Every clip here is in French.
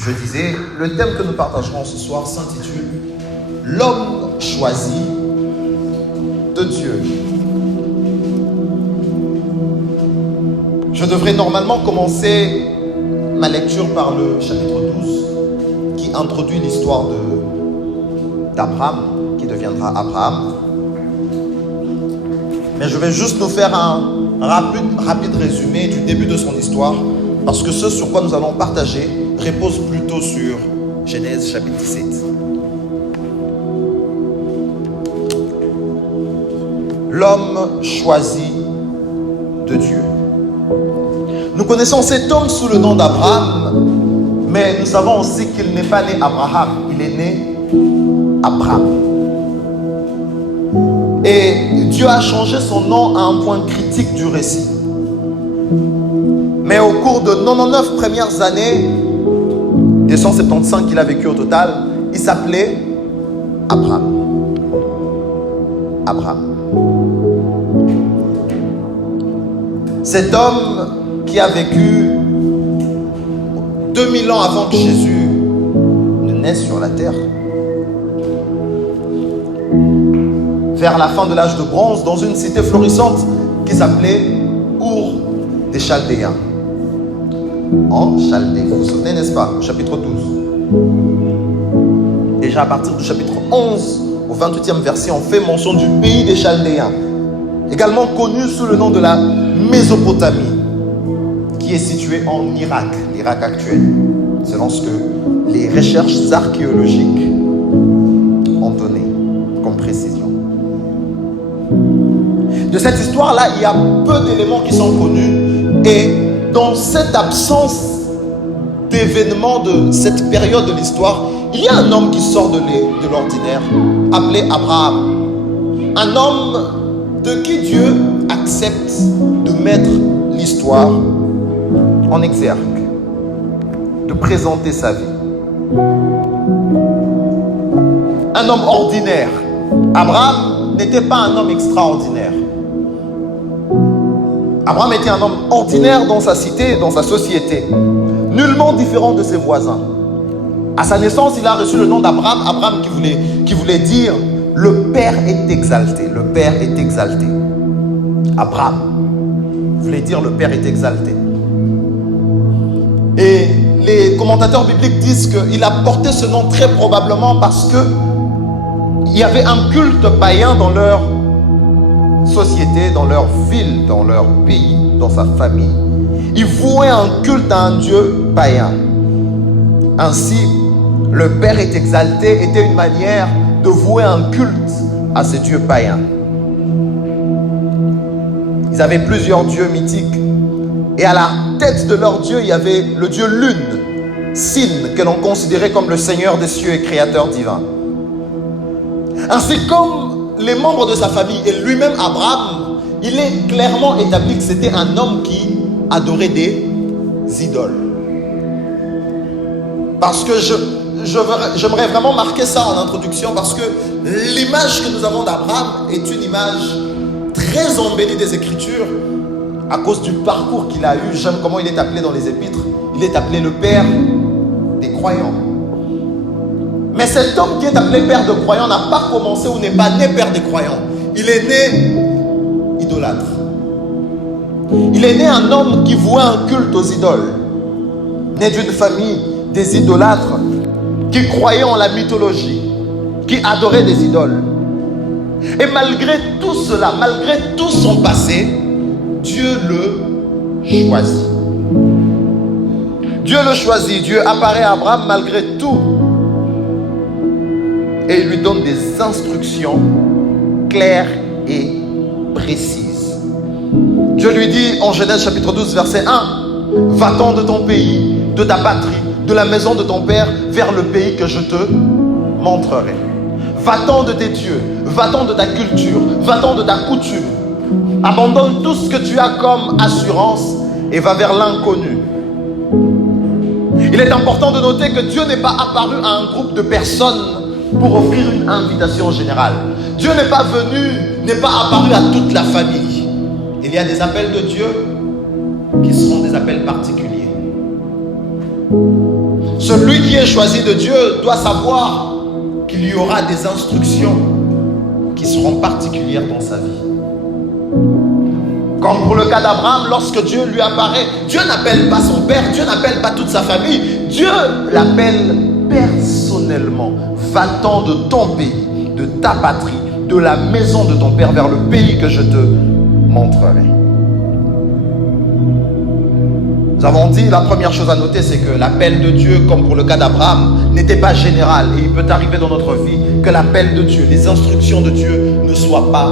Je disais, le thème que nous partagerons ce soir s'intitule « L'homme choisi de Dieu ». Je devrais normalement commencer ma lecture par le chapitre 12 qui introduit l'histoire d'Abraham, qui deviendra Abraham. Mais je vais juste nous faire un rapide résumé du début de son histoire, parce que ce sur quoi nous allons partager repose plutôt sur Genèse chapitre 17. L'homme choisi de Dieu. Nous connaissons cet homme sous le nom d'Abraham, mais nous savons aussi qu'il n'est pas né Abraham, il est né Abram. Et Dieu a changé son nom à un point critique du récit. Mais au cours de 99 premières années, des 175 qu'il a vécu au total, il s'appelait Abraham. Abraham. Cet homme qui a vécu 2000 ans avant que Jésus ne naisse sur la terre, vers la fin de l'âge de bronze, dans une cité florissante qui s'appelait Our des Chaldéens. En Chaldée, vous vous souvenez, n'est-ce pas, au chapitre 12. Déjà à partir du chapitre 11 au 28e verset, on fait mention du pays des Chaldéens, également connu sous le nom de la Mésopotamie, qui est située en Irak, l'Irak actuel, selon ce que les recherches archéologiques ont donné comme précision. De cette histoire-là, il y a peu d'éléments qui sont connus, et dans cette absence d'événements de cette période de l'histoire, il y a un homme qui sort de l'ordinaire, appelé Abraham. Un homme de qui Dieu accepte de mettre l'histoire en exergue, de présenter sa vie. Un homme ordinaire. Abraham n'était pas un homme extraordinaire. Abraham était un homme ordinaire dans sa cité, dans sa société, nullement différent de ses voisins. À sa naissance, il a reçu le nom d'Abraham, Abraham qui voulait dire « le Père est exalté ». Le Père est exalté. Abraham voulait dire « le Père est exalté ». Et les commentateurs bibliques disent qu'il a porté ce nom très probablement parce qu'il y avait un culte païen dans leur société, dans leur ville, dans leur pays, dans sa famille. Ils vouaient un culte à un Dieu païen. Ainsi, le Père est exalté était une manière de vouer un culte à ces dieux païens. Ils avaient plusieurs dieux mythiques. Et à la tête de leur dieu, il y avait le dieu Lune, Sin, que l'on considérait comme le Seigneur des cieux et créateur divin. Ainsi comme les membres de sa famille et lui-même Abraham, il est clairement établi que c'était un homme qui adorait des idoles. Parce que j'aimerais vraiment marquer ça en introduction, parce que l'image que nous avons d'Abraham est une image très embellie des Écritures à cause du parcours qu'il a eu. J'aime comment il est appelé dans les Épîtres. Il est appelé le père des croyants. Mais cet homme qui est appelé père de croyants n'a pas commencé ou n'est pas né père des croyants. Il est né idolâtre. Il est né un homme qui vouait un culte aux idoles. Né d'une famille des idolâtres qui croyaient en la mythologie, qui adoraient des idoles. Et malgré tout cela, malgré tout son passé, Dieu le choisit. Dieu le choisit. Dieu apparaît à Abraham malgré tout. Et il lui donne des instructions claires et précises. Dieu lui dit en Genèse chapitre 12 verset 1, « Va-t'en de ton pays, de ta patrie, de la maison de ton père, vers le pays que je te montrerai. Va-t'en de tes dieux, va-t'en de ta culture, va-t'en de ta coutume. Abandonne tout ce que tu as comme assurance et va vers l'inconnu. » Il est important de noter que Dieu n'est pas apparu à un groupe de personnes pour offrir une invitation générale. Dieu n'est pas venu, n'est pas apparu à toute la famille. Il y a des appels de Dieu qui seront des appels particuliers. Celui qui est choisi de Dieu doit savoir qu'il y aura des instructions qui seront particulières dans sa vie. Comme pour le cas d'Abraham, lorsque Dieu lui apparaît, Dieu n'appelle pas son père, Dieu n'appelle pas toute sa famille, Dieu l'appelle personnellement. Va-t'en de ton pays, de ta patrie, de la maison de ton père vers le pays que je te montrerai. Nous avons dit, la première chose à noter, c'est que l'appel de Dieu, comme pour le cas d'Abraham, n'était pas général. Et il peut arriver dans notre vie que l'appel de Dieu, les instructions de Dieu ne soient pas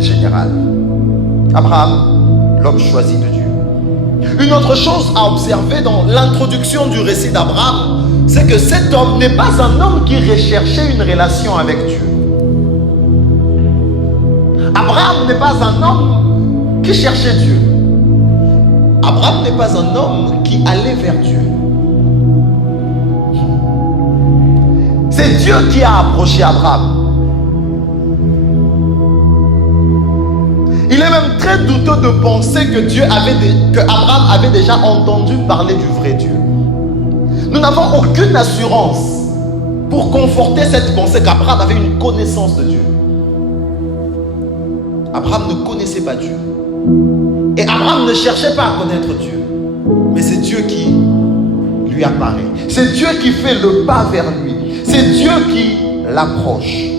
générales. Abraham, l'homme choisi de Dieu. Une autre chose à observer dans l'introduction du récit d'Abraham, c'est que cet homme n'est pas un homme qui recherchait une relation avec Dieu. Abraham n'est pas un homme qui cherchait Dieu. Abraham n'est pas un homme qui allait vers Dieu. C'est Dieu qui a approché Abraham. Il est même très douteux de penser que Abraham avait déjà entendu parler du vrai Dieu. Nous n'avons aucune assurance pour conforter cette pensée qu'Abraham avait une connaissance de Dieu. Abraham ne connaissait pas Dieu. Et Abraham ne cherchait pas à connaître Dieu. Mais c'est Dieu qui lui apparaît. C'est Dieu qui fait le pas vers lui. C'est Dieu qui l'approche.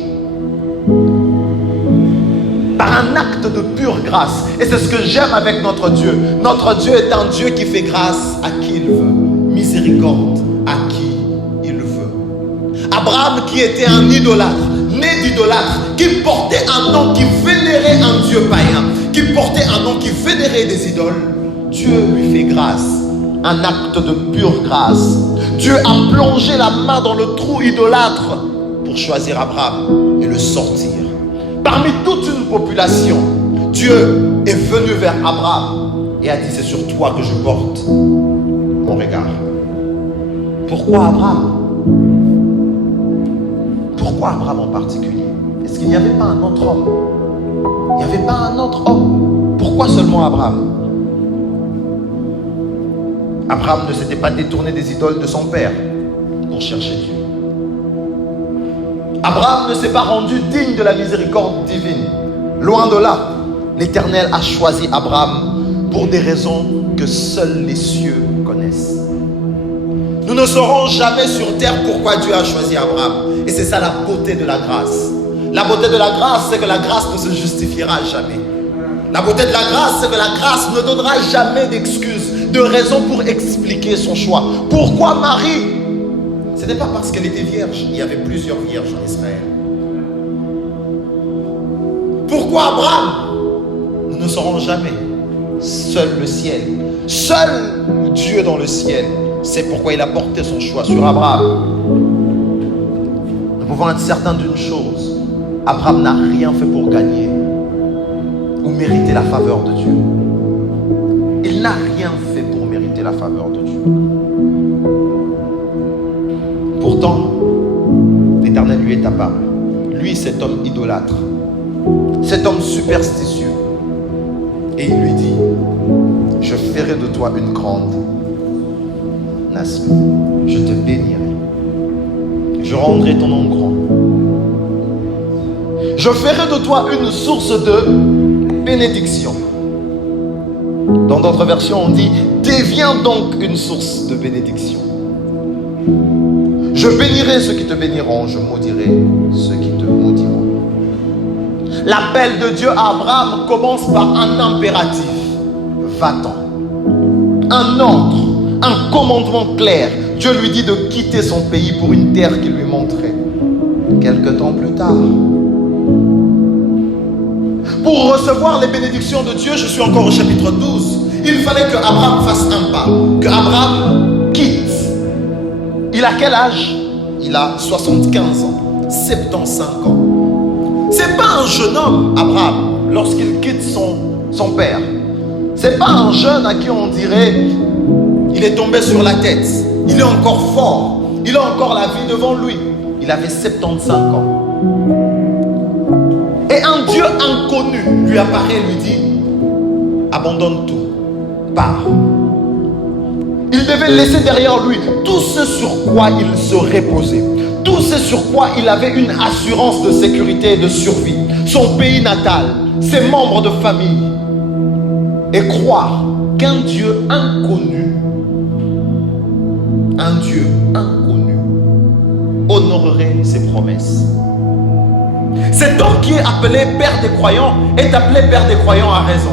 Par un acte de pure grâce. Et c'est ce que j'aime avec notre Dieu. Notre Dieu est un Dieu qui fait grâce à qui il veut. Miséricorde à qui il veut. Abraham qui était un idolâtre, né d'idolâtre, qui portait un nom, qui vénérait un Dieu païen, qui portait un nom, qui vénérait des idoles, Dieu lui fait grâce. Un acte de pure grâce. Dieu a plongé la main dans le trou idolâtre pour choisir Abraham et le sortir. Parmi toute une population, Dieu est venu vers Abraham et a dit: c'est sur toi que je porte mon regard. Pourquoi Abraham? Pourquoi Abraham en particulier? Est-ce qu'il n'y avait pas un autre homme? Il n'y avait pas un autre homme. Pourquoi seulement Abraham? Abraham ne s'était pas détourné des idoles de son père pour chercher Dieu. Abraham ne s'est pas rendu digne de la miséricorde divine. Loin de là, l'Éternel a choisi Abraham pour des raisons que seuls les cieux connaissent. Nous ne saurons jamais sur terre pourquoi Dieu a choisi Abraham. Et c'est ça la beauté de la grâce. La beauté de la grâce, c'est que la grâce ne se justifiera jamais. La beauté de la grâce, c'est que la grâce ne donnera jamais d'excuses, de raisons pour expliquer son choix. Pourquoi Marie? Ce n'est pas parce qu'elle était vierge. Il y avait plusieurs vierges en Israël. Pourquoi Abraham? Nous ne saurons jamais. Seul le ciel, seul Dieu dans le ciel, c'est pourquoi il a porté son choix sur Abraham. Nous pouvons être certains d'une chose: Abraham n'a rien fait pour gagner ou mériter la faveur de Dieu. Il n'a rien fait pour mériter la faveur de Dieu. Pourtant, l'Éternel lui est apparu. Lui, cet homme idolâtre, cet homme superstitieux. Et il lui dit: je ferai de toi une grande nation. Je te bénirai. Je rendrai ton nom grand. Je ferai de toi une source de bénédiction. Dans d'autres versions, on dit: deviens donc une source de bénédiction. Je bénirai ceux qui te béniront, je maudirai ceux qui te maudiront. L'appel de Dieu à Abraham commence par un impératif: va-t'en. Un ordre, un commandement clair. Dieu lui dit de quitter son pays pour une terre qu'il lui montrait. Quelque temps plus tard, pour recevoir les bénédictions de Dieu, je suis encore au chapitre 12, il fallait que Abraham fasse un pas, que Abraham quitte. Il a quel âge? Il a 75 ans, 75 ans. C'est pas un jeune homme, Abraham, lorsqu'il quitte son père. C'est pas un jeune à qui on dirait il est tombé sur la tête. Il est encore fort. Il a encore la vie devant lui. Il avait 75 ans. Et un Dieu inconnu lui apparaît et lui dit: abandonne tout, pars. Il devait laisser derrière lui tout ce sur quoi il se reposait, tout ce sur quoi il avait une assurance de sécurité et de survie. Son pays natal, ses membres de famille. Et croire qu'un Dieu inconnu, honorerait ses promesses. Cet homme qui est appelé Père des croyants est appelé Père des croyants à raison.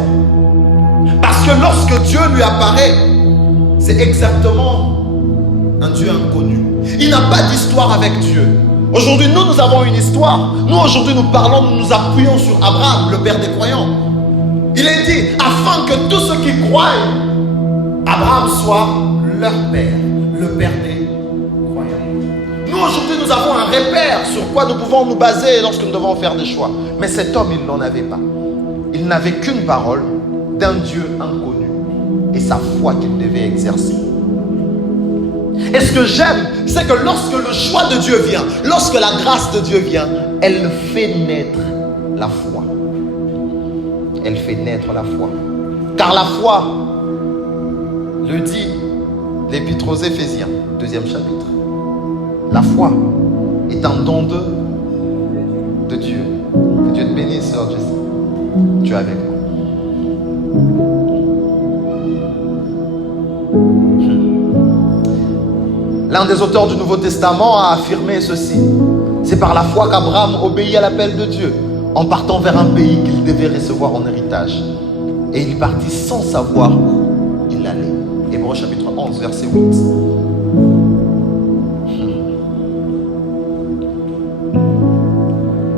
Parce que lorsque Dieu lui apparaît, c'est exactement un Dieu inconnu. Il n'a pas d'histoire avec Dieu. Aujourd'hui, nous avons une histoire. Nous, aujourd'hui, nous parlons, nous nous appuyons sur Abraham, le Père des croyants. Il est dit, afin que tous ceux qui croient, Abraham soit leur Père, le Père des croyants. Nous, aujourd'hui, nous avons un repère sur quoi nous pouvons nous baser lorsque nous devons faire des choix. Mais cet homme, il n'en avait pas. Il n'avait qu'une parole d'un Dieu inconnu et sa foi qu'il devait exercer. Et ce que j'aime, c'est que lorsque le choix de Dieu vient, lorsque la grâce de Dieu vient, elle fait naître la foi. Elle fait naître la foi. Car la foi, le dit l'Épître aux Éphésiens, 2e chapitre. La foi est un don de Dieu. Que Dieu te bénisse, Sœur Jessie. Tu es avec moi. L'un des auteurs du Nouveau Testament a affirmé ceci. C'est par la foi qu'Abraham obéit à l'appel de Dieu en partant vers un pays qu'il devait recevoir en héritage. Et il partit sans savoir où il allait. Hébreux chapitre 11, verset 8.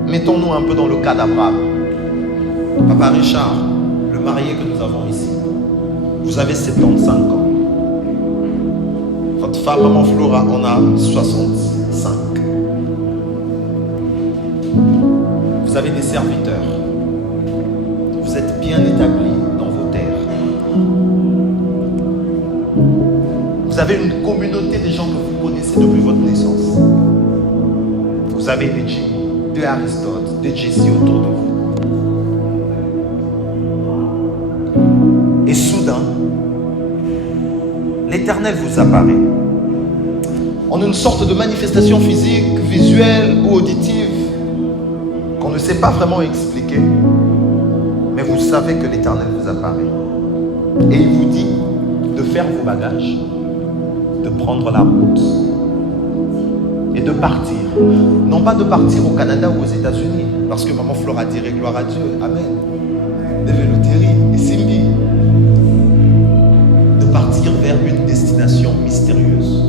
Mettons-nous un peu dans le cas d'Abraham. Papa Richard, le marié que nous avons ici, vous avez 75 ans. Votre femme, maman Flora, en a 65. Vous avez des serviteurs. Vous êtes bien établis dans vos terres. Vous avez une communauté de gens que vous connaissez depuis votre naissance. Vous avez des Jimmy, des Aristote, des Jesse autour de vous. Et soudain, l'Éternel vous apparaît en une sorte de manifestation physique, visuelle ou auditive qu'on ne sait pas vraiment expliquer, mais vous savez que l'Éternel vous apparaît. Et il vous dit de faire vos bagages, de prendre la route et de partir. Non pas de partir au Canada ou aux États-Unis, parce que maman Flora dirait gloire à Dieu, Amen. Develuteri et Simbi. De partir vers une destination mystérieuse.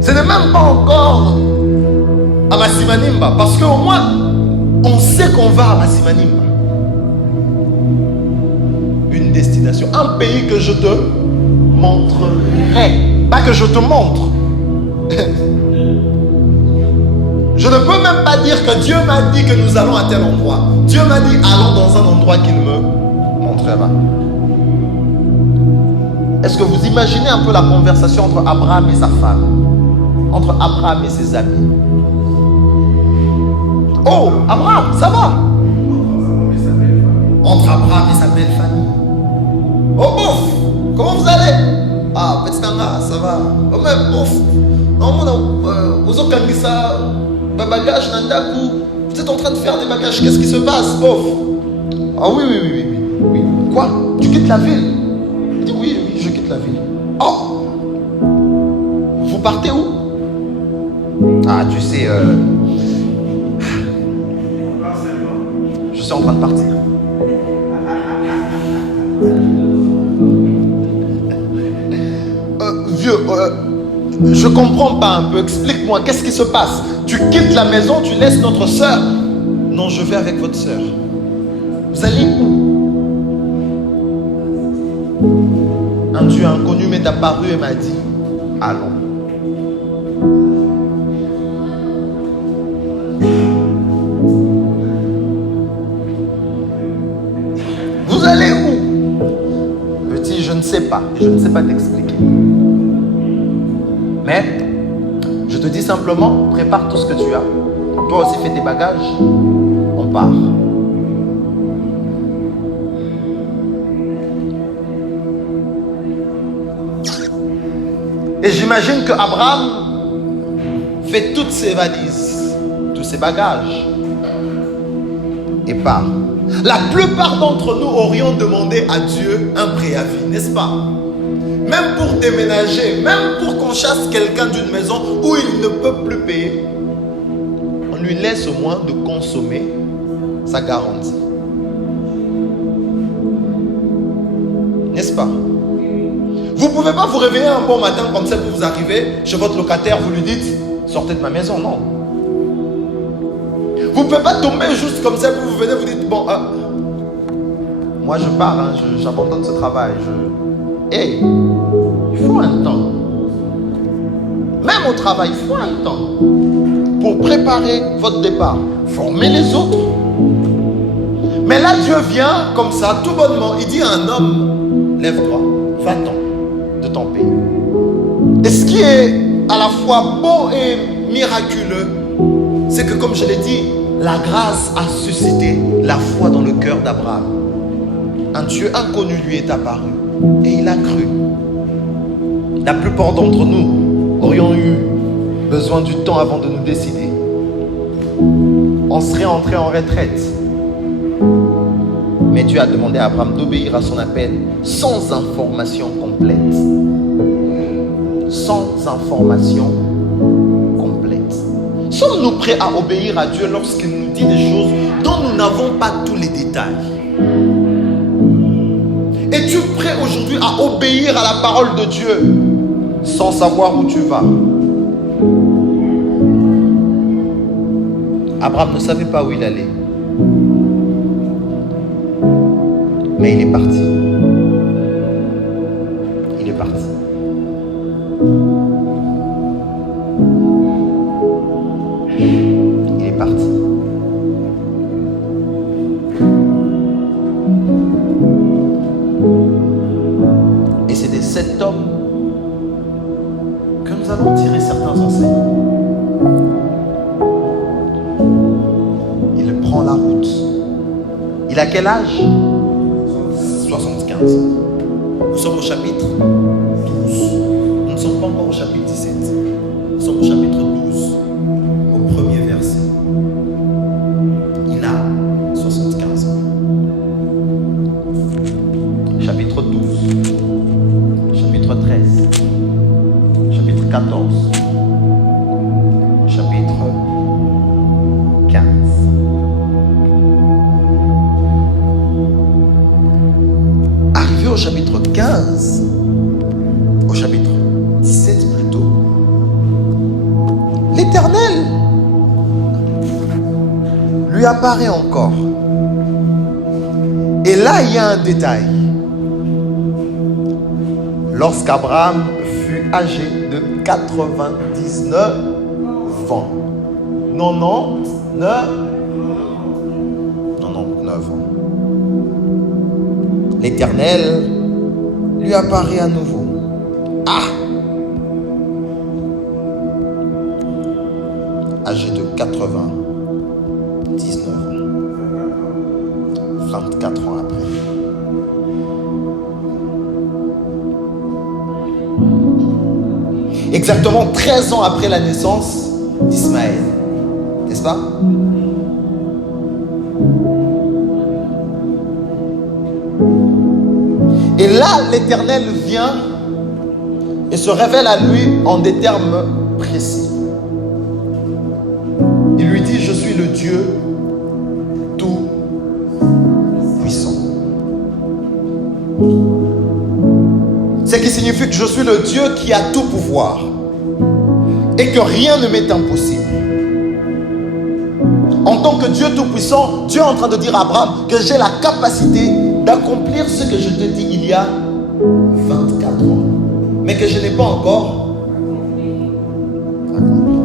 Ce n'est même pas encore à Masimanimba, parce qu'au moins, on sait qu'on va à Masimanimba. Une destination, un pays que je te montrerai. Pas que je te montre. Je ne peux même pas dire que Dieu m'a dit que nous allons à tel endroit. Dieu m'a dit allons dans un endroit qu'il me montrera. Est-ce que vous imaginez un peu la conversation entre Abraham et sa femme, entre Abraham et ses amis? Oh, Abraham, ça va? Entre Abraham et sa belle famille. Oh, bouf, comment vous allez? Ah, petit Nanga, ça va. Oh, même, bouf. Non, vous avez ça, bagage, Nandaku. Vous êtes en train de faire des bagages, qu'est-ce qui se passe? Bouf. Ah, oui. Quoi? Tu quittes la ville? Il dit oui, je quitte la ville. Oh, vous partez où? Ah, tu sais, je suis en train de partir. Vieux, je comprends pas un peu. Explique-moi, qu'est-ce qui se passe? Tu quittes la maison, tu laisses notre soeur? Non, je vais avec votre soeur. Vous allez où? Un Dieu inconnu m'est apparu et m'a dit, allons. Vous allez où? Petit, je ne sais pas. Et je ne sais pas t'expliquer. Mais, je te dis simplement, prépare tout ce que tu as. Toi aussi, fais tes bagages. On part. Et j'imagine que Abraham fait toutes ses valises, tous ses bagages et part. La plupart d'entre nous aurions demandé à Dieu un préavis, n'est-ce pas? Même pour déménager, même pour qu'on chasse quelqu'un d'une maison où il ne peut plus payer, on lui laisse au moins de consommer sa garantie. N'est-ce pas? Vous ne pouvez pas vous réveiller un bon matin comme ça, vous arrivez chez votre locataire, vous lui dites sortez de ma maison, non. Vous ne pouvez pas tomber juste comme ça, vous venez, vous dites bon, moi je pars, hein, j'abandonne ce travail. Hey, il faut un temps. Même au travail, il faut un temps pour préparer votre départ, former les autres. Mais là, Dieu vient comme ça, tout bonnement. Il dit à un homme, lève-toi, va-t'en de ton pays. Et ce qui est à la fois beau et miraculeux, c'est que comme je l'ai dit, la grâce a suscité la foi dans le cœur d'Abraham. Un Dieu inconnu lui est apparu et il a cru. La plupart d'entre nous aurions eu besoin du temps avant de nous décider. On serait entré en retraite. Mais Dieu a demandé à Abraham d'obéir à son appel sans information complète. Sans information complète. Sommes-nous prêts à obéir à Dieu lorsqu'il nous dit des choses dont nous n'avons pas tous les détails? Es-tu prêt aujourd'hui à obéir à la parole de Dieu sans savoir où tu vas? Abraham ne savait pas où il allait. Mais il est parti. Il est parti. Il est parti. Et c'est de cet homme que nous allons tirer certains enseignements. Il prend la route. Il a quel âge? 75. Nous sommes au chapitre 12. Nous ne sommes pas encore au chapitre 17. Nous sommes au chapitre 12, au premier verset. Il a 75 ans. Chapitre 12, chapitre 13, chapitre 14, chapitre 15. Arrivé au chapitre 15, au chapitre 17 plutôt, l'Éternel lui apparaît encore. Et là, il y a un détail. Lorsqu'Abraham fut âgé de 99 ans. 99 ans. L'Éternel lui apparaît à nouveau. Âgé de 99 ans. 24 ans après. Exactement 13 ans après la naissance d'Ismaël. N'est-ce pas? Et là, l'Éternel vient et se révèle à lui en des termes précis. Il lui dit, je suis le Dieu tout-puissant. Ce qui signifie que je suis le Dieu qui a tout pouvoir et que rien ne m'est impossible. En tant que Dieu tout-puissant, Dieu est en train de dire à Abraham que j'ai la capacité d'accomplir ce que je te dis il y a 24 ans, mais que je n'ai pas encore accompli.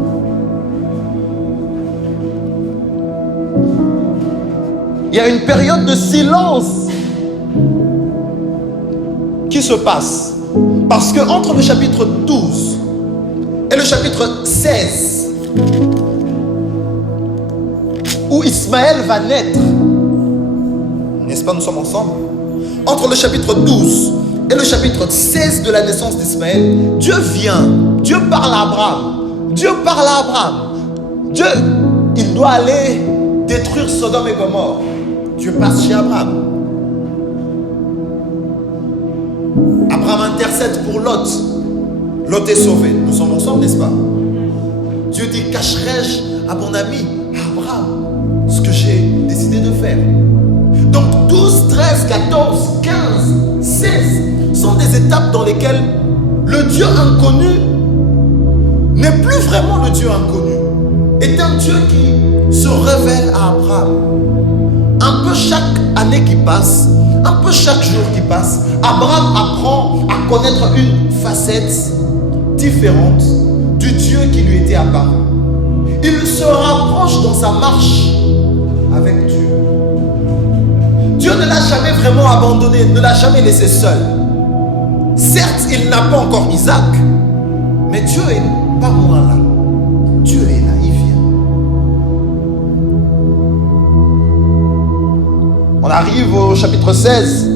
Il y a une période de silence qui se passe. Parce que entre le chapitre 12 et le chapitre 16, où Ismaël va naître, n'est-ce pas, nous sommes ensemble? Entre le chapitre 12 et le chapitre 16 de la naissance d'Ismaël, Dieu vient, Dieu parle à Abraham. Dieu parle à Abraham. Dieu, il doit aller détruire Sodome et Gomorrhe. Dieu passe chez Abraham. Abraham intercède pour Lot. Lot est sauvé. Nous sommes ensemble, n'est-ce pas? Dieu dit, cacherai-je à mon ami Abraham ce que j'ai décidé de faire? Donc 12, 13, 14, 15, 16 sont des étapes dans lesquelles le Dieu inconnu n'est plus vraiment le Dieu inconnu. Est un Dieu qui se révèle à Abraham. Un peu chaque année qui passe, un peu chaque jour qui passe, Abraham apprend à connaître une facette différente du Dieu qui lui était apparu. Il se rapproche dans sa marche avec Dieu. Dieu ne l'a jamais vraiment abandonné, ne l'a jamais laissé seul. Certes, il n'a pas encore Isaac, mais Dieu est pas moins là. Dieu est là, il vient. On arrive au chapitre 16.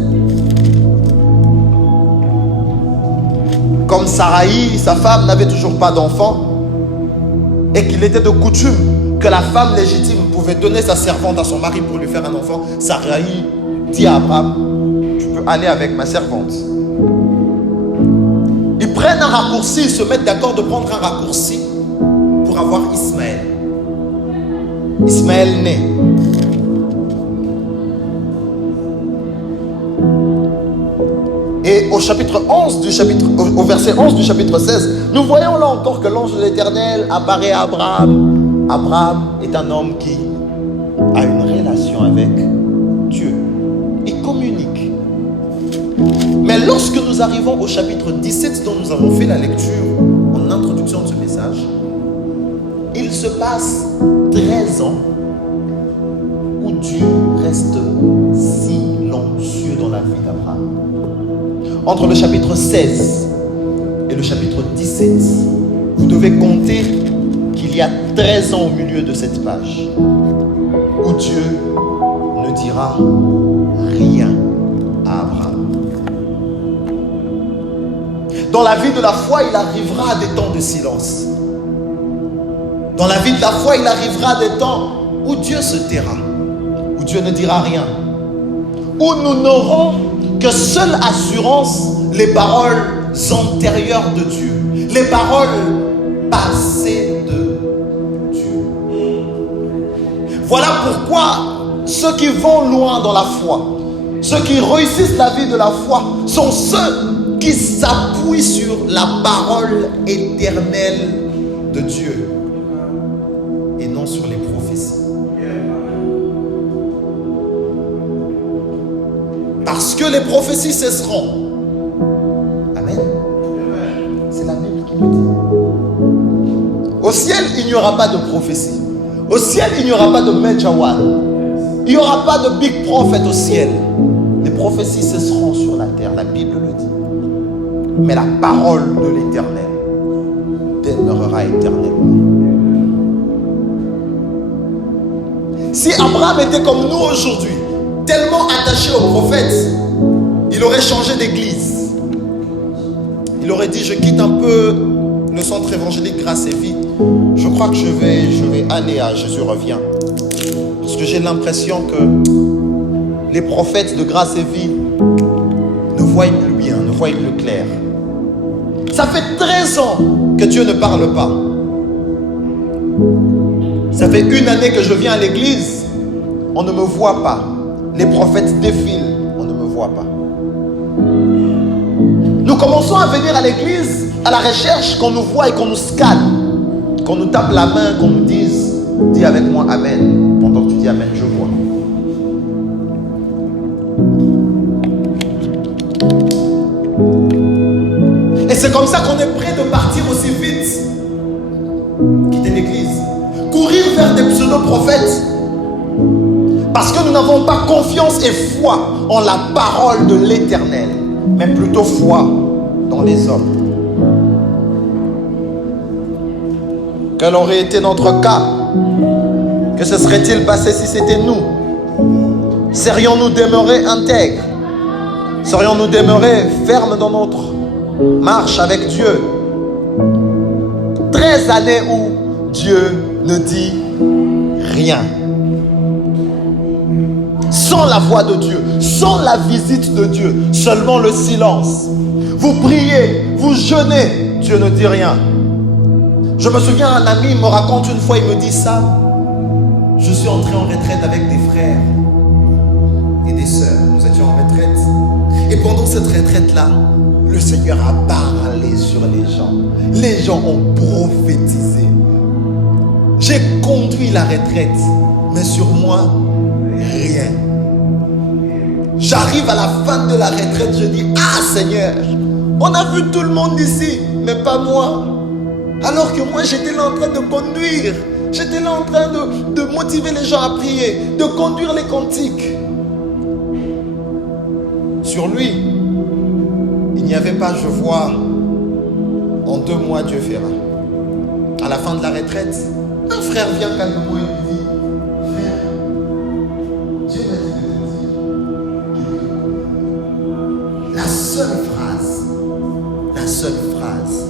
Comme Saraï, sa femme, n'avait toujours pas d'enfant, et qu'il était de coutume que la femme légitime pouvait donner sa servante à son mari pour lui faire un enfant, Saraï dit à Abraham, tu peux aller avec ma servante. Ils prennent un raccourci, ils se mettent d'accord de prendre un raccourci pour avoir Ismaël. Ismaël naît. Et au chapitre 11 au verset 11 du chapitre 16, nous voyons là encore que l'ange de l'Éternel apparaît à Abraham. Abraham est un homme qui a une relation avec Dieu. Il communique. Mais lorsque nous arrivons au chapitre 17 dont nous avons fait la lecture en introduction de ce message, il se passe 13 ans où Dieu reste silencieux dans la vie d'Abraham. Entre le chapitre 16 et le chapitre 17, vous devez compter qu'il y a 13 ans au milieu de cette page où Dieu ne dira rien à Abraham. Dans la vie de la foi, il arrivera des temps de silence. Dans la vie de la foi, il arrivera des temps où Dieu se taira, où Dieu ne dira rien, où nous n'aurons que seule assurance les paroles antérieures de Dieu, les paroles passées de Dieu. Voilà pourquoi ceux qui vont loin dans la foi, ceux qui réussissent la vie de la foi, sont ceux qui s'appuient sur la parole éternelle de Dieu et non sur les prophéties. Parce que les prophéties cesseront. Amen. C'est la Bible qui le dit. Au ciel, il n'y aura pas de prophétie. Au ciel, il n'y aura pas de Major One. Il n'y aura pas de Big Prophet au ciel. Les prophéties cesseront sur la terre. La Bible le dit. Mais la parole de l'Éternel demeurera éternellement. Si Abraham était comme nous aujourd'hui, tellement attaché aux prophètes, il aurait changé d'église. Il aurait dit, je quitte un peu le centre évangélique Grâce et Vie. Je crois que je vais aller à Jésus revient. Parce que j'ai l'impression que les prophètes de Grâce et Vie ne voient plus bien, ne voient plus clair. Ça fait 13 ans que Dieu ne parle pas. Ça fait 1 année que je viens à l'église, on ne me voit pas. Les prophètes défilent, on ne me voit pas. Nous commençons à venir à l'église à la recherche qu'on nous voit et qu'on nous scanne, qu'on nous tape la main, qu'on nous dise, dis avec moi Amen. Pendant que tu dis Amen, je vois. Et c'est comme ça qu'on est prêt de partir aussi vite, quitter l'église, courir vers des pseudo-prophètes. Parce que nous n'avons pas confiance et foi en la parole de l'Éternel, mais plutôt foi dans les hommes. Quel aurait été notre cas? Que se serait-il passé si c'était nous? Serions-nous demeurés intègres? Serions-nous demeurés fermes dans notre marche avec Dieu? 13 années où Dieu ne dit rien. Sans la voix de Dieu, sans la visite de Dieu, seulement le silence. Vous priez, vous jeûnez, Dieu ne dit rien. Je me souviens, un ami me raconte une fois, il me dit ça. Je suis entré en retraite avec des frères et des sœurs. Nous étions en retraite. Et pendant cette retraite-là, le Seigneur a parlé sur les gens. Les gens ont prophétisé. J'ai conduit la retraite, mais sur moi, rien. J'arrive à la fin de la retraite, je dis, ah Seigneur, on a vu tout le monde ici, mais pas moi. Alors que moi, j'étais là en train de conduire. J'étais là en train de motiver les gens à prier, de conduire les cantiques. Sur lui, il n'y avait pas, je vois, en 2 mois, Dieu fera. À la fin de la retraite, un frère vient calmement et lui dit, frère, Dieu m'a dit de te dire la seule phrase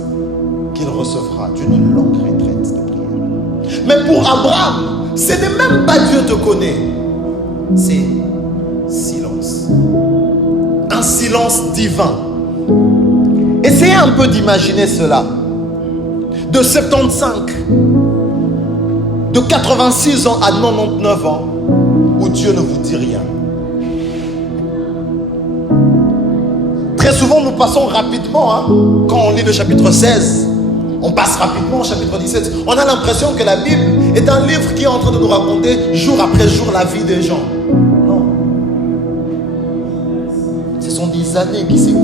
qu'il recevra d'une longue retraite de prière. Mais pour Abraham, ce n'est même pas Dieu te connaît, c'est silence. Un silence divin. Essayez un peu d'imaginer cela. De 75, de 86 ans à 99 ans, où Dieu ne vous dit rien. Très souvent, nous passons rapidement, quand on lit le chapitre 16, on passe rapidement au chapitre 17. On a l'impression que la Bible est un livre qui est en train de nous raconter jour après jour la vie des gens. Non. Ce sont des années qui s'écoulent.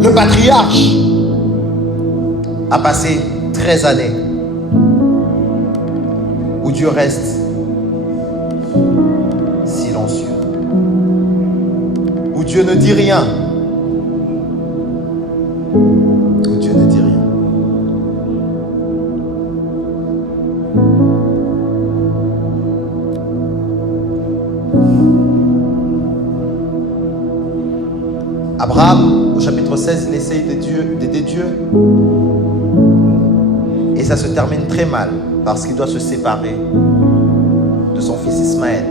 Le patriarche a passé 13 années où Dieu reste silencieux, où Dieu ne dit rien, où Dieu ne dit rien. Abraham, au chapitre 16, il essaye d'aider Dieu. Et ça se termine très mal, parce qu'il doit se séparer de son fils Ismaël.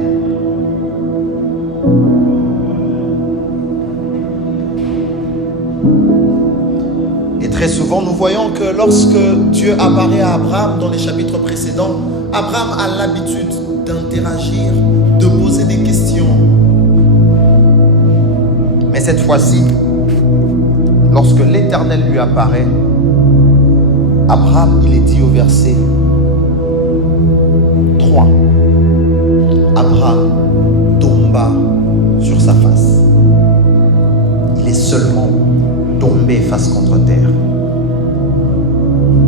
Et très souvent, nous voyons que lorsque Dieu apparaît à Abraham dans les chapitres précédents, Abraham a l'habitude d'interagir, de poser des questions. Mais cette fois-ci, lorsque l'Éternel lui apparaît, Abraham, il est dit au verset 3. Abraham tomba sur sa face. Il est seulement tombé face contre terre.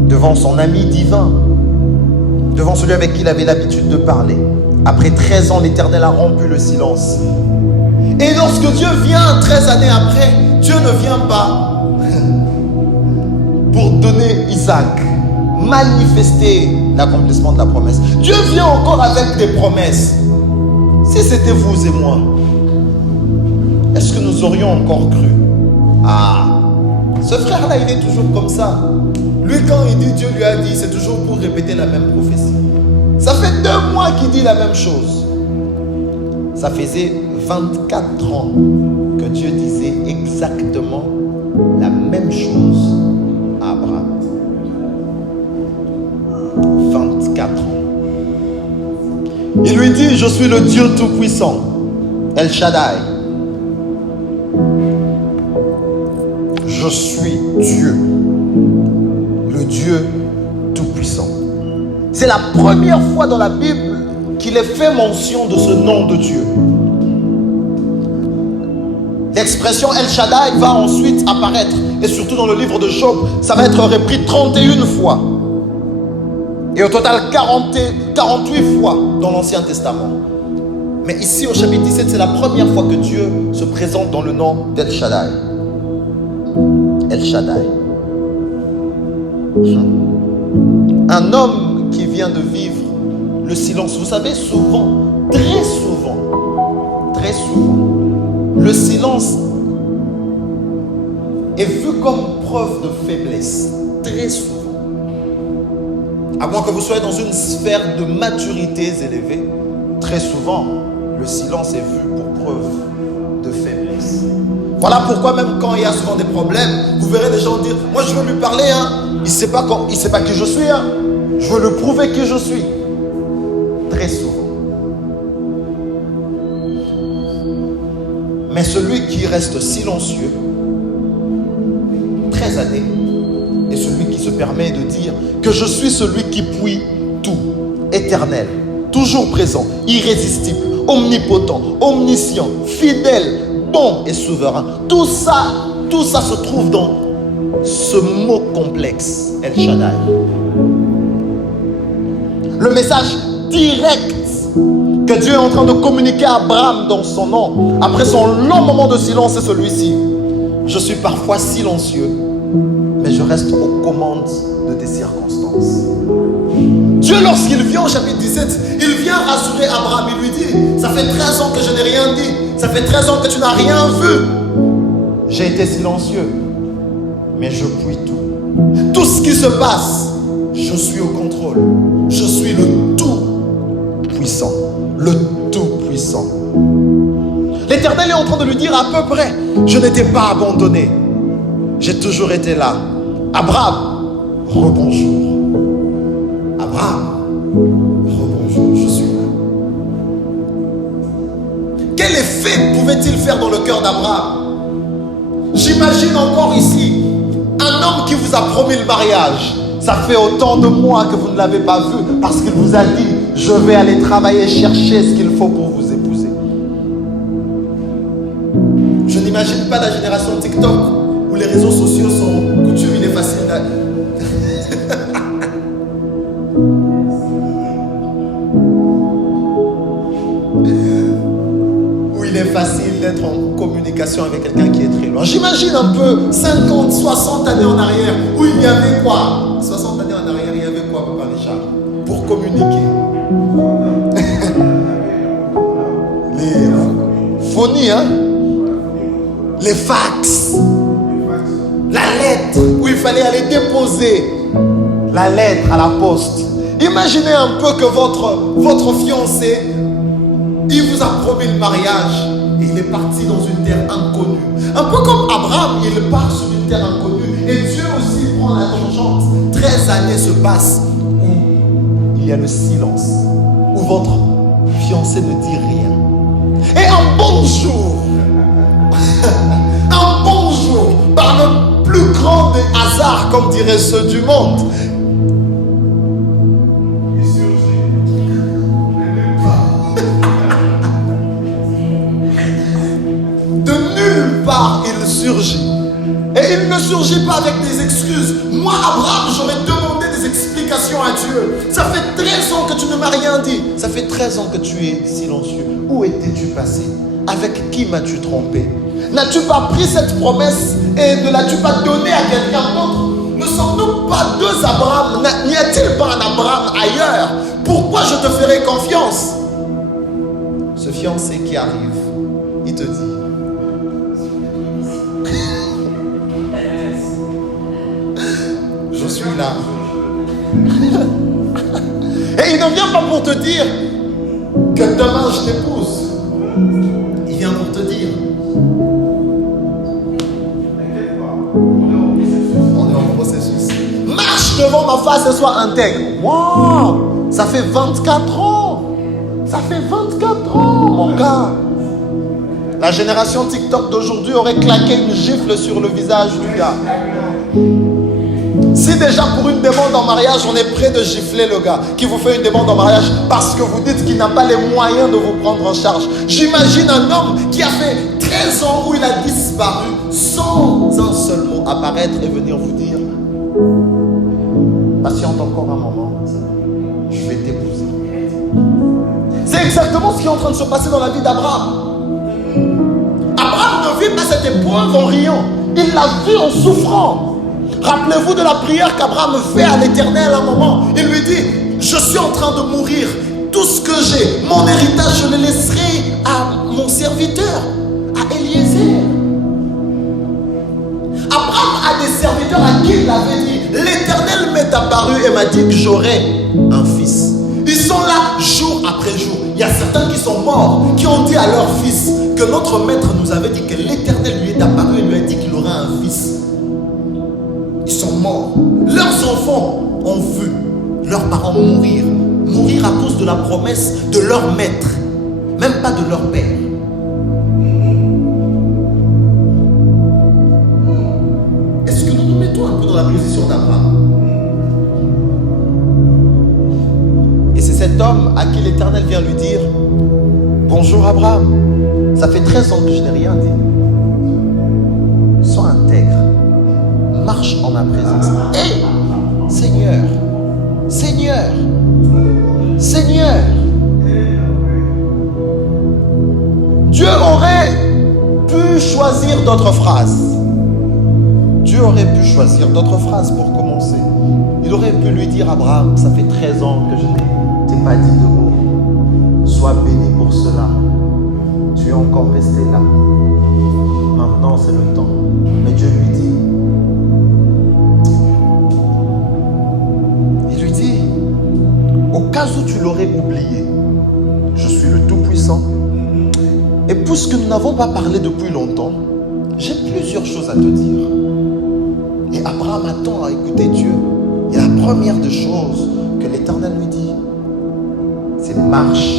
Devant son ami divin, devant celui avec qui il avait l'habitude de parler. Après 13 ans, l'Éternel a rompu le silence. Et lorsque Dieu vient 13 années après, Dieu ne vient pas pour donner Isaac, manifester l'accomplissement de la promesse. Dieu vient encore avec des promesses. Si c'était vous et moi, est-ce que nous aurions encore cru? Ah, ce frère-là, il est toujours comme ça. Lui, quand il dit Dieu lui a dit, c'est toujours pour répéter la même prophétie. Ça fait 2 mois qu'il dit la même chose. Ça faisait 24 ans que Dieu disait exactement la même chose à Abraham. 24 ans. Il lui dit, je suis le Dieu Tout-Puissant, El Shaddai. Je suis Dieu, le Dieu Tout-Puissant. C'est la première fois dans la Bible qu'il est fait mention de ce nom de Dieu. L'expression El Shaddai va ensuite apparaître, et surtout dans le livre de Job, ça va être repris 31 fois. Et au total 48 fois dans l'Ancien Testament. Mais ici au chapitre 17, c'est la première fois que Dieu se présente dans le nom d'El Shaddai. El Shaddai. Un homme qui vient de vivre le silence. Vous savez, souvent, très souvent, le silence est vu comme preuve de faiblesse, très souvent. À moins que vous soyez dans une sphère de maturité élevée, très souvent, le silence est vu pour preuve de faiblesse. Voilà pourquoi même quand il y a souvent des problèmes, vous verrez des gens dire, moi je veux lui parler, il ne sait pas qui je suis, je veux lui prouver qui je suis. Très souvent. Mais celui qui reste silencieux, très adé, est celui qui se permet de dire que je suis celui qui puise tout, éternel, toujours présent, irrésistible, omnipotent, omniscient, fidèle, bon et souverain. Tout ça se trouve dans ce mot complexe, El Shaddai. Le message direct que Dieu est en train de communiquer à Abraham dans son nom, après son long moment de silence, c'est celui-ci. Je suis parfois silencieux, mais je reste aux commandes de tes circonstances. Dieu, lorsqu'il vient au chapitre 17, il vient rassurer Abraham. Il lui dit, ça fait 13 ans que je n'ai rien dit. Ça fait 13 ans que tu n'as rien vu. J'ai été silencieux, mais je puis tout. Tout ce qui se passe, je suis au contrôle. Je suis le tout-puissant. Le tout-puissant. L'Éternel est en train de lui dire à peu près, je n'étais pas abandonné. J'ai toujours été là. Abraham, rebonjour. Abraham, rebonjour, je suis là. Quel effet pouvait-il faire dans le cœur d'Abraham? J'imagine encore ici un homme qui vous a promis le mariage. Ça fait autant de mois que vous ne l'avez pas vu parce qu'il vous a dit, je vais aller travailler, chercher ce qu'il faut pour vous épouser. Je n'imagine pas la génération TikTok où les réseaux sociaux sont coutumes, il est facile où il est facile d'être en communication avec quelqu'un qui est très loin. J'imagine un peu 50, 60 années en arrière où il y avait quoi? 60 années en arrière, il y avait quoi, Papa Richard? Pour communiquer. Les phonies, les fax. La lettre où il fallait aller déposer la lettre à la poste. Imaginez un peu que votre fiancé, il vous a promis le mariage et il est parti dans une terre inconnue. Un peu comme Abraham, il part sur une terre inconnue et Dieu aussi prend la tangente. 13 années se passent où il y a le silence, où votre fiancé ne dit rien. Et un bonjour, un bonjour, par le plus grand des hasards, comme diraient ceux du monde, de nulle part il surgit. Et il ne surgit pas avec des excuses. Moi, Abraham, j'aurais demandé des explications à Dieu. Ça fait 13 ans que tu ne m'as rien dit. Ça fait 13 ans que tu es silencieux. Où étais-tu passé? Avec qui m'as-tu trompé? N'as-tu pas pris cette promesse et ne l'as-tu pas donnée à quelqu'un d'autre? Ne sommes-nous pas deux Abraham? N'y a-t-il pas un Abraham ailleurs? Pourquoi je te ferai confiance? Ce fiancé qui arrive, il te dit, je suis là. Et il ne vient pas pour te dire que demain je t'épouse. Il vient pour te dire, on est en processus. Marche devant ma face et sois intègre. Wow, ça fait 24 ans. Ça fait 24 ans, mon gars. La génération TikTok d'aujourd'hui aurait claqué une gifle sur le visage du gars. Si déjà pour une demande en mariage, on est prêt de gifler le gars qui vous fait une demande en mariage parce que vous dites qu'il n'a pas les moyens de vous prendre en charge. J'imagine un homme qui a fait 13 ans où il a disparu sans un seul mot apparaître et venir vous dire, patiente encore un moment, je vais t'épouser. C'est exactement ce qui est en train de se passer dans la vie d'Abraham. Abraham ne vit pas cette épreuve en riant, il l'a vit en souffrant. Rappelez-vous de la prière qu'Abraham fait à l'Éternel à un moment. Il lui dit, je suis en train de mourir. Tout ce que j'ai, mon héritage, je le laisserai à mon serviteur, à Eliezer. est apparu et m'a dit que j'aurais un fils. Ils sont là jour après jour. Il y a certains qui sont morts, qui ont dit à leur fils que notre maître nous avait dit que l'Éternel lui est apparu et lui a dit qu'il aurait un fils. Ils sont morts. Leurs enfants ont vu leurs parents mourir. Mourir à cause de la promesse de leur maître, même pas de leur père. Est-ce que nous nous mettons un peu dans la position d'Abraham? Et c'est cet homme à qui l'Éternel vient lui dire: bonjour Abraham, ça fait 13 ans que je n'ai rien dit. Sois intègre, marche en ma présence. Et Seigneur, Seigneur, Seigneur, Dieu aurait pu choisir d'autres phrases. Dieu aurait pu choisir d'autres phrases pour commencer. Il aurait pu lui dire: Abraham, ça fait 13 ans que je ne t'ai pas dit de mots. Sois béni pour cela. Tu es encore resté là. Maintenant, c'est le temps. Mais Dieu lui dit, au cas où tu l'aurais oublié, je suis le Tout-Puissant. Et puisque nous n'avons pas parlé depuis longtemps, j'ai plusieurs choses à te dire. Et Abraham attend à écouter Dieu. Et la première des choses que l'Éternel lui dit, c'est: marche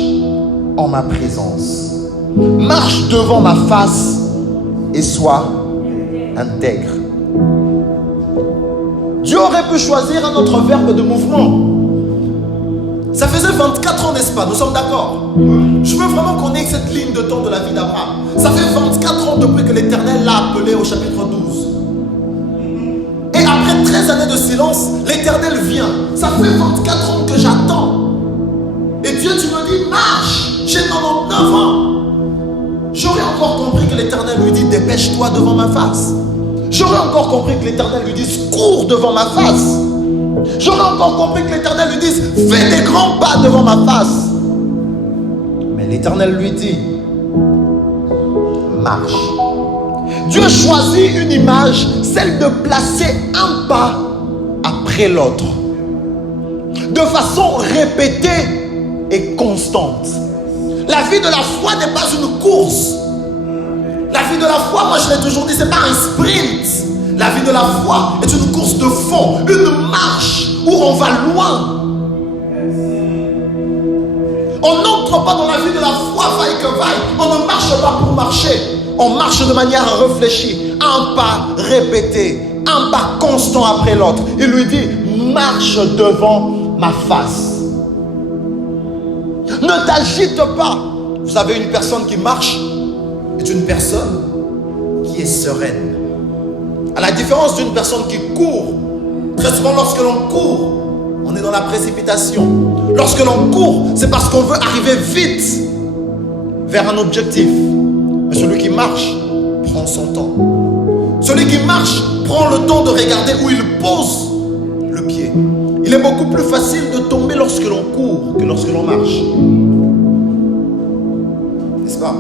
en ma présence. Marche devant ma face et sois intègre. Dieu aurait pu choisir un autre verbe de mouvement. Ça faisait 24 ans, n'est-ce pas? Nous sommes d'accord? Je veux vraiment qu'on ait cette ligne de temps de la vie d'Abraham. Ça fait 24 ans depuis que l'Éternel l'a appelé au chapitre 12. Et après 13 années de silence, l'Éternel vient. Ça fait 24 ans que j'attends. Et Dieu, tu me dis: marche. J'ai 99 ans. J'aurais encore compris que l'Éternel lui dit: dépêche-toi devant ma face. J'aurais encore compris que l'Éternel lui dise: cours devant ma face. J'aurais encore compris que l'Éternel lui dise: fais des grands pas devant ma face. Mais l'Éternel lui dit: marche. Dieu choisit une image, celle de placer un pas après l'autre, de façon répétée et constante. La vie de la foi n'est pas une course. La vie de la foi, moi je l'ai toujours dit, c'est pas un sprint. La vie de la foi est une course de fond, une marche où on va loin. On n'entre pas dans la vie de la foi vaille que vaille. On ne marche pas pour marcher. On marche de manière réfléchie. Un pas répété, un pas constant après l'autre. Il lui dit: marche devant ma face. Ne t'agite pas. Vous savez, une personne qui marche est une personne qui est sereine. À la différence d'une personne qui court, très souvent lorsque l'on court, on est dans la précipitation. Lorsque l'on court, c'est parce qu'on veut arriver vite vers un objectif. Mais celui qui marche prend son temps. Celui qui marche prend le temps de regarder où il pose le pied. Il est beaucoup plus facile de tomber lorsque l'on court que lorsque l'on marche. N'est-ce pas?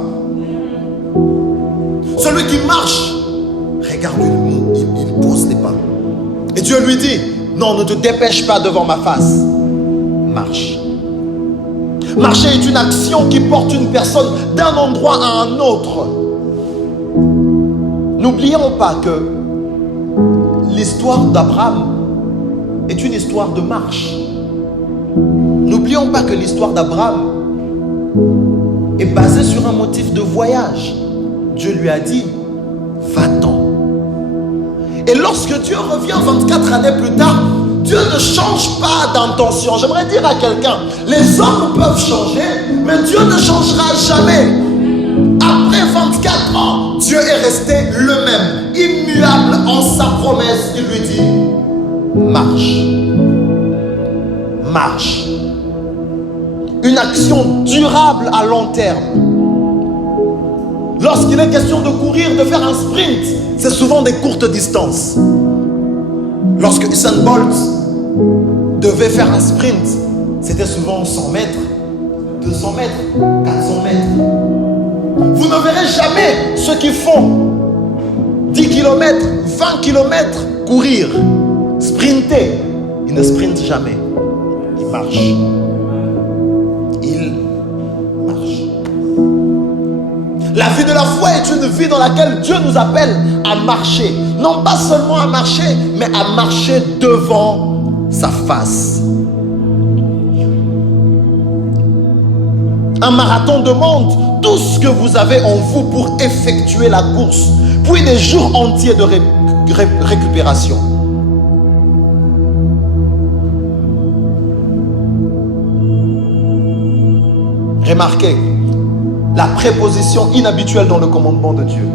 Celui qui marche regarde il pose les pas. Et Dieu lui dit: non, ne te dépêche pas devant ma face. Marche. Marcher est une action qui porte une personne d'un endroit à un autre. N'oublions pas que l'histoire d'Abraham est une histoire de marche. N'oublions pas que l'histoire d'Abraham est basée sur un motif de voyage. Dieu lui a dit: va-t'en. Et lorsque Dieu revient 24 années plus tard, Dieu ne change pas d'intention. J'aimerais dire à quelqu'un: les hommes peuvent changer, mais Dieu ne changera jamais. Après 24 ans, Dieu est resté le même, immuable en sa promesse. Il lui dit: marche. Marche. Une action durable à long terme. Lorsqu'il est question de courir, de faire un sprint, c'est souvent des courtes distances. Lorsque Usain Bolt devait faire un sprint, c'était souvent 100 mètres, 200 mètres, 400 mètres. Vous ne verrez jamais ceux qui font 10 km, 20 km courir, sprinter. Ils Il ne sprinte jamais. Il marche. Il marche. La vie de la foi est une vie dans laquelle Dieu nous appelle à marcher. Non pas seulement à marcher, mais à marcher devant sa face. Un marathon demande tout ce que vous avez en vous pour effectuer la course, puis des jours entiers de récupération. Remarquez la préposition inhabituelle dans le commandement de Dieu.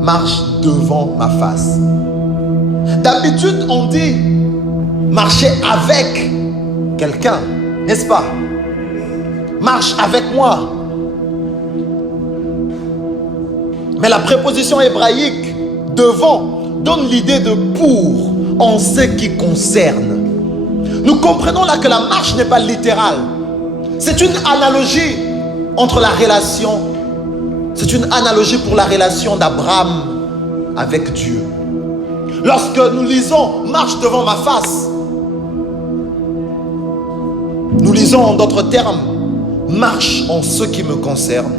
Marche devant ma face. D'habitude, on dit marcher avec quelqu'un, n'est-ce pas? Marche avec moi. Mais la préposition hébraïque devant donne l'idée de pour en ce qui concerne. Nous comprenons là que la marche n'est pas littérale. C'est une analogie entre la relation. C'est une analogie pour la relation d'Abraham avec Dieu. Lorsque nous lisons marche devant ma face, nous lisons en d'autres termes marche en ce qui me concerne,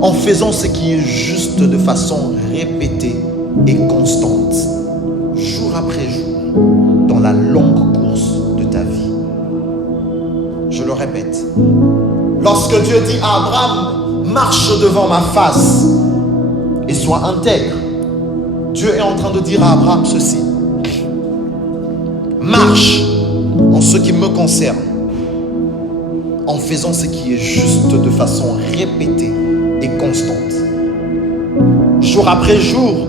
en faisant ce qui est juste de façon répétée et constante, jour après jour, dans la longue course de ta vie. Je le répète, lorsque Dieu dit à Abraham, marche devant ma face et sois intègre, Dieu est en train de dire à Abraham ceci: marche en ce qui me concerne, en faisant ce qui est juste de façon répétée et constante, jour après jour,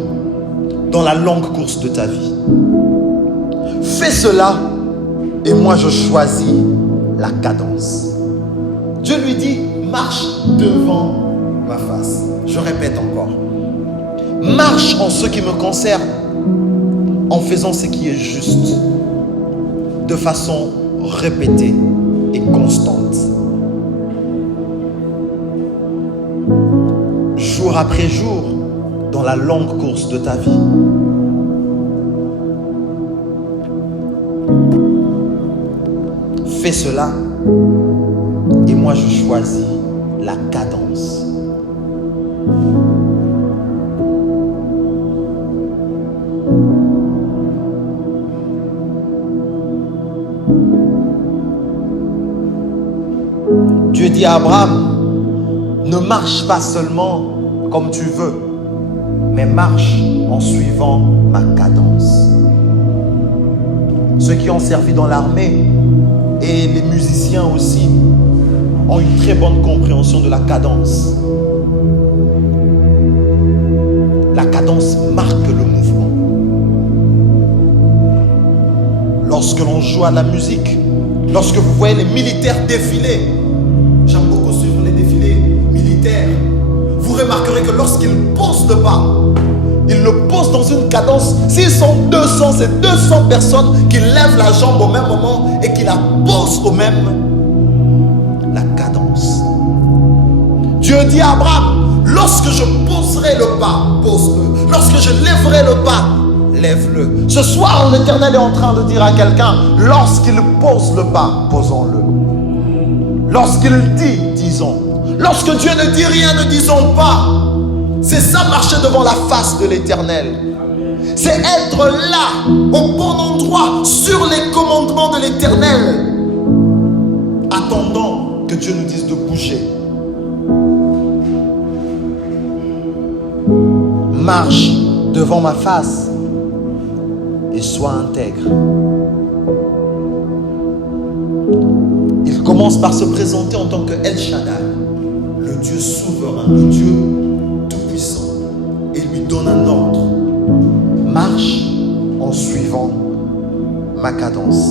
dans la longue course de ta vie. Fais cela et moi je choisis la cadence. Dieu lui dit, marche devant ma face. Je répète encore. Marche en ce qui me concerne, en faisant ce qui est juste, de façon répétée et constante. Jour après jour, dans la longue course de ta vie. Fais cela et moi je choisis la cadence. Dieu dit à Abraham, ne marche pas seulement comme tu veux, mais marche en suivant ma cadence. Ceux qui ont servi dans l'armée et les musiciens aussi ont une très bonne compréhension de la cadence. La cadence marque le mouvement. Lorsque l'on joue à la musique, lorsque vous voyez les militaires défiler, j'aime beaucoup suivre les défilés militaires, vous remarquerez que lorsqu'ils posent le pas, ils le posent dans une cadence. S'ils sont 200, c'est 200 personnes qui lèvent la jambe au même moment et qui la posent au même. La cadence. Dieu dit à Abraham, lorsque je poserai le pas, pose-le. Lorsque je lèverai le pas, lève-le. Ce soir, l'Éternel est en train de dire à quelqu'un, lorsqu'il pose le pas, posons-le. Lorsqu'il dit, disons. Lorsque Dieu ne dit rien, ne disons pas. C'est ça, marcher devant la face de l'Éternel. C'est être là, au bon endroit, sur les commandements de l'Éternel, attendant que Dieu nous dise de bouger. Marche devant ma face et sois intègre. Il commence par se présenter en tant que El Shaddai, le Dieu souverain, le Dieu tout-puissant, et lui donne un ordre. Marche en suivant ma cadence.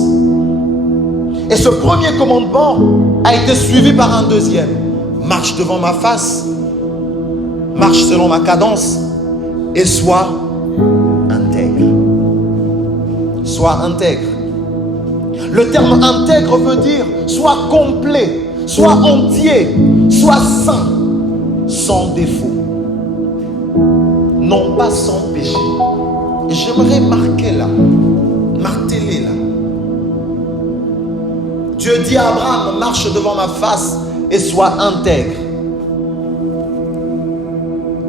Et ce premier commandement a été suivi par un deuxième. Marche devant ma face, marche selon ma cadence et sois intègre. Sois intègre. Le terme intègre veut dire sois complet, sois entier, sois saint, sans défaut, non pas sans péché. Et j'aimerais marteler là, Dieu dit à Abraham, marche devant ma face et sois intègre.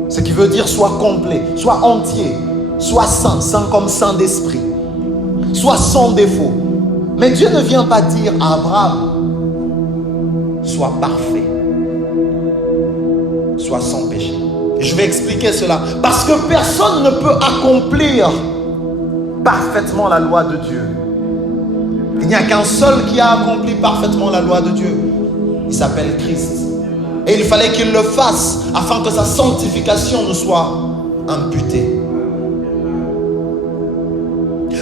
Ce qui veut dire sois complet, sois entier, sois saint, saint comme saint d'esprit, sois sans défaut. Mais Dieu ne vient pas dire à Abraham, sois parfait, sois sans péché. Et je vais expliquer cela. Parce que personne ne peut accomplir parfaitement la loi de Dieu. Il n'y a qu'un seul qui a accompli parfaitement la loi de Dieu. Il s'appelle Christ. Et il fallait qu'il le fasse afin que sa sanctification nous soit imputée.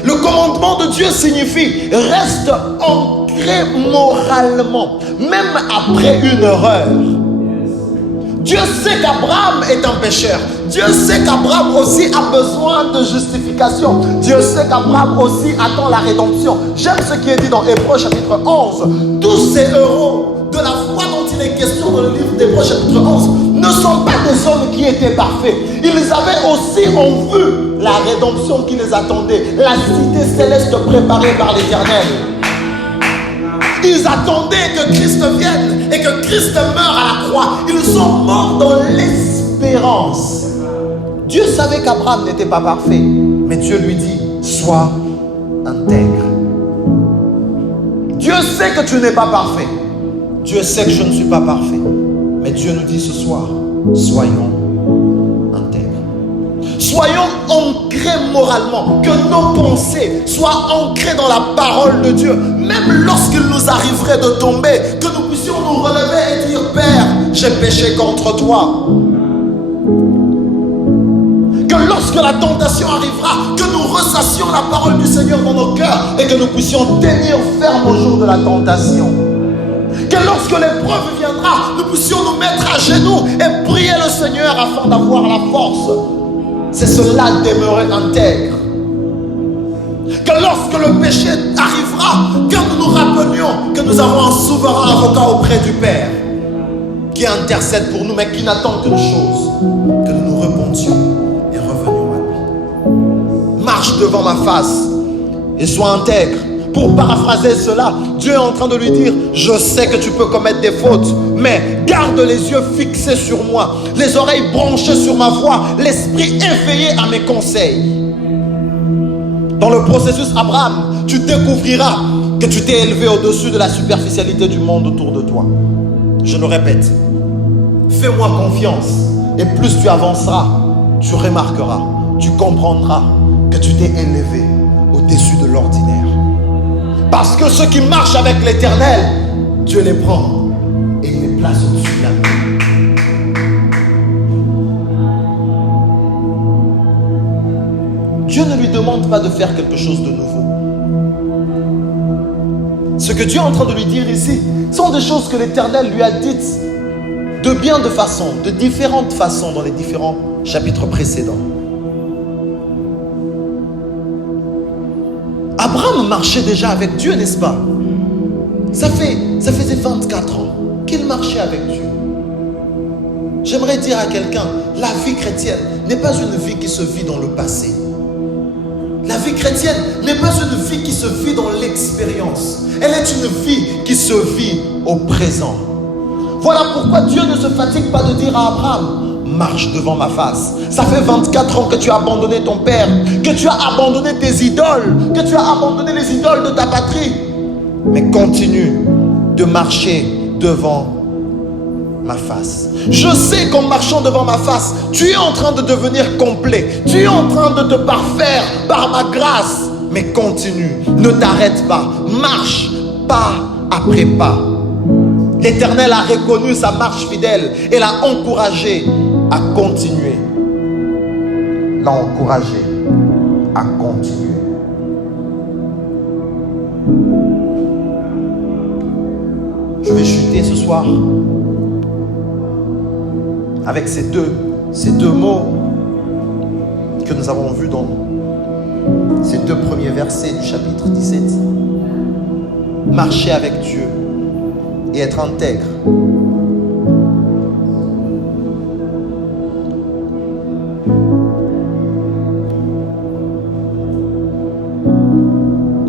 Le commandement de Dieu signifie reste ancré moralement, même après une erreur. Dieu sait qu'Abraham est un pécheur. Dieu sait qu'Abraham aussi a besoin de justification. Dieu sait qu'Abraham aussi attend la rédemption. J'aime ce qui est dit dans Hébreux chapitre 11. Tous ces héros de la foi dont il est question dans le livre d'Hébreux chapitre 11 ne sont pas des hommes qui étaient parfaits. Ils avaient aussi en vue la rédemption qui les attendait, la cité céleste préparée par l'Éternel. Ils attendaient que Christ vienne et que Christ meure à la croix. Ils sont morts dans l'espérance. Dieu savait qu'Abraham n'était pas parfait, mais Dieu lui dit, sois intègre. Dieu sait que tu n'es pas parfait. Dieu sait que je ne suis pas parfait. Mais Dieu nous dit ce soir, soyons intègres. Soyons ancrés moralement, que nos pensées soient ancrées dans la parole de Dieu. Même lorsqu'il nous arriverait de tomber, que nous puissions nous relever et dire, Père, j'ai péché contre toi. Que lorsque la tentation arrivera, que nous ressassions la parole du Seigneur dans nos cœurs et que nous puissions tenir ferme au jour de la tentation. Que lorsque l'épreuve viendra, nous puissions nous mettre à genoux et prier le Seigneur afin d'avoir la force. C'est cela demeurer intègre. Que lorsque le péché arrivera, que nous nous rappelions que nous avons un souverain avocat auprès du Père qui intercède pour nous, mais qui n'attend qu'une chose, que nous nous repentions et revenions à lui. Marche devant ma face et sois intègre. Pour paraphraser cela, Dieu est en train de lui dire, je sais que tu peux commettre des fautes, mais garde les yeux fixés sur moi, les oreilles branchées sur ma voix, l'esprit éveillé à mes conseils. Dans le processus Abraham, tu découvriras que tu t'es élevé au-dessus de la superficialité du monde autour de toi. Je le répète, fais-moi confiance et plus tu avanceras, tu remarqueras, tu comprendras que tu t'es élevé au-dessus de l'ordinaire. Parce que ceux qui marchent avec l'Éternel, Dieu les prend et il les place au-dessus de la vie. Dieu ne lui demande pas de faire quelque chose de nouveau. Ce que Dieu est en train de lui dire ici sont des choses que l'Éternel lui a dites de bien de façons, de différentes façons dans les différents chapitres précédents. Abraham marchait déjà avec Dieu, n'est-ce pas? Ça faisait 24 ans qu'il marchait avec Dieu. J'aimerais dire à quelqu'un, la vie chrétienne n'est pas une vie qui se vit dans le passé. La vie chrétienne n'est pas une vie qui se vit dans l'expérience. Elle est une vie qui se vit au présent. Voilà pourquoi Dieu ne se fatigue pas de dire à Abraham, marche devant ma face. Ça fait 24 ans que tu as abandonné ton père, que tu as abandonné tes idoles, que tu as abandonné les idoles de ta patrie. Mais continue de marcher devant ma face. Je sais qu'en marchant devant ma face, tu es en train de devenir complet. Tu es en train de te parfaire par ma grâce. Mais continue, ne t'arrête pas. Marche pas après pas. L'Éternel a reconnu sa marche fidèle et l'a encouragé à continuer. L'a encouragé à continuer. Je vais chuter ce soir avec ces deux mots que nous avons vus dans ces deux premiers versets du chapitre 17. Marcher avec Dieu et être intègre.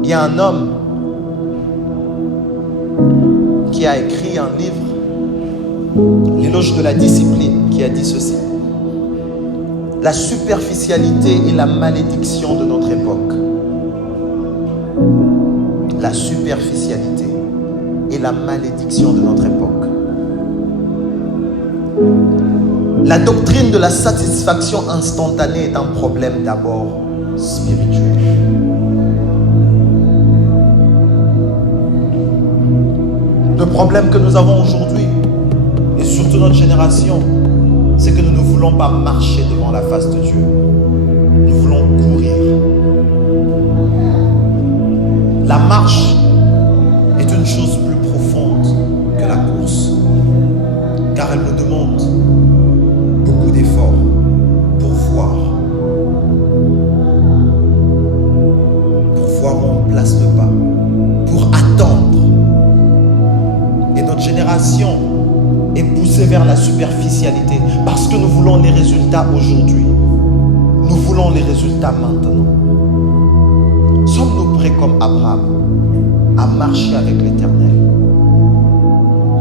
Il y a un homme qui a écrit un livre, L'éloge de la discipline, qui a dit ceci: la superficialité est la malédiction de notre époque. La superficialité est la malédiction de notre époque. La doctrine de la satisfaction instantanée est un problème d'abord spirituel. Le problème que nous avons aujourd'hui, et surtout notre génération, c'est que nous ne voulons pas marcher devant la face de Dieu. Nous voulons courir. La marche est une chose plus profonde que la course, car elle nous demande beaucoup d'efforts pour voir où on place le pas, pour attendre. Et notre génération est poussée vers la superficialité parce que nous voulons les résultats aujourd'hui. Nous voulons les résultats maintenant. Sommes-nous prêts comme Abraham à marcher avec l'Éternel,